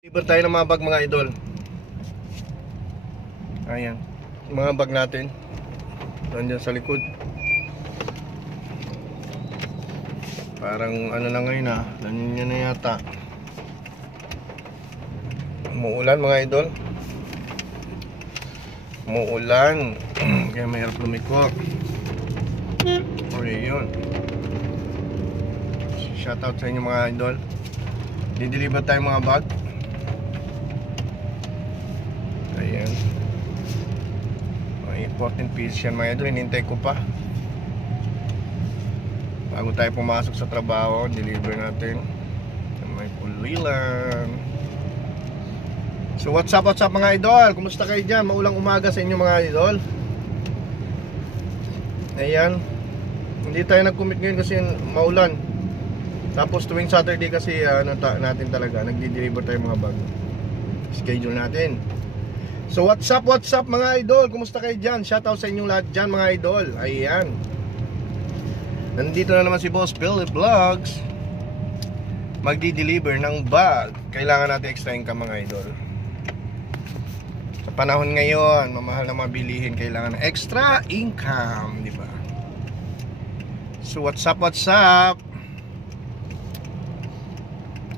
Deliver tayo ng mga bag mga idol. Ayan, mga bag natin nandiyan sa likod. Parang ano na ngayon nandiyan na yata. Umuulan mga idol. Umuulan. Kaya mahirap lumiko. O yun. Shoutout sa inyo mga idol. Dideliver tayo mga bag. Ayan. Mga 14 pieces yan mga idol. Hinintay ko pa bago tayo pumasok sa trabaho. Deliver natin. May pulilan. So what's up mga idol? Kumusta kayo dyan? Maulang umaga sa inyo mga idol. Ayan. Hindi tayo nag-commit ngayon kasi maulan. Tapos tuwing Saturday kasi natin talaga nagdi-deliver tayo mga bag. Schedule natin. So what's up mga idol? Kumusta kayo dyan? Shoutout sa inyong lahat dyan mga idol. Ayan. Nandito na naman si Boss Billy Vlogs. Magdi-deliver ng bag. Kailangan natin extra income mga idol. Sa panahon ngayon, mamahal na mga bilihin, kailangan ng extra income, di ba? So what's up?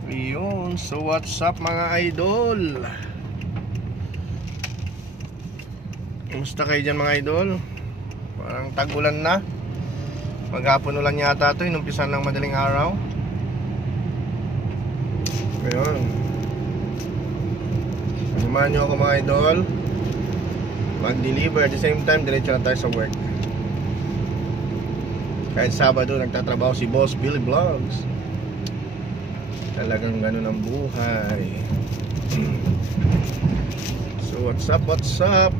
Ayun, so what's up mga idol? Kumusta kayo dyan mga idol? Parang tag-ulan na. Maghapon ulan yata ito, inumpisan ng madaling araw. Ayun. Samahan nyo ako mga idol. Mag-deliver at the same time, diretso na tayo sa work. Kahit Sabado nagtatrabaho si Boss Billy Vlogs. Talagang ganun ang buhay. So what's up?